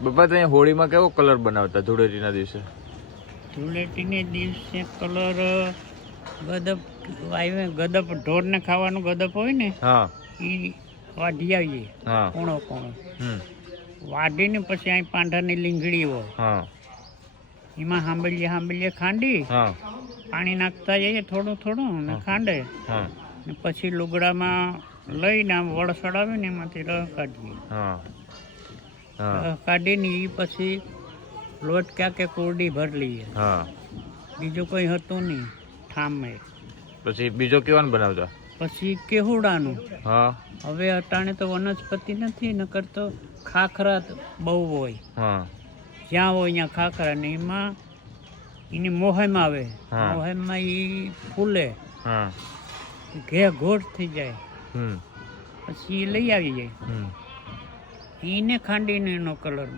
બાપા ત્યાં હોળીમાં કેવો કલર બનાવતા ધૂળેટીના દિવસે? ધૂળેટીને દિવસે કલર ગદપ ઢોરને ખાવાનું ગદપ હોય ને હા એ વાઢી આવીએ હા કોણો કોણો હમ વાઢીને પછી અહીં પાંઢાની લીંગડી હોય હા એમાં હાંબલીએ ખાંડી હા પાણી નાખતા જઈએ થોડું થોડું ને ખાંડે હા ને પછી લુગડામાં લઈને આમ વળ સડાવીને એમાંથી રસ કાઢીએ. હા હા રસ કાઢીને એ પછી લોટ ક્યાં કે કોરડી ભરી લઈએ. હા બીજું કોઈ હતું નહીં ઠામે. પછી બીજો કેવાનું બનાવતા? પછી કેહુડાનું. હા હવે અટાણે તો વનસ્પતિ નથી નકર તો ખાખરા બહુ હોય. હા જ્યાં હોય ત્યાં ખાખરા ને એમાં એની મોહેમ આવે. હા. મોહેમમાં એ ફૂલે હા ઘોટ થઈ જાય હમ પછી એ લઈ આવી જાય હમ એને ખાંડીને એનો કલર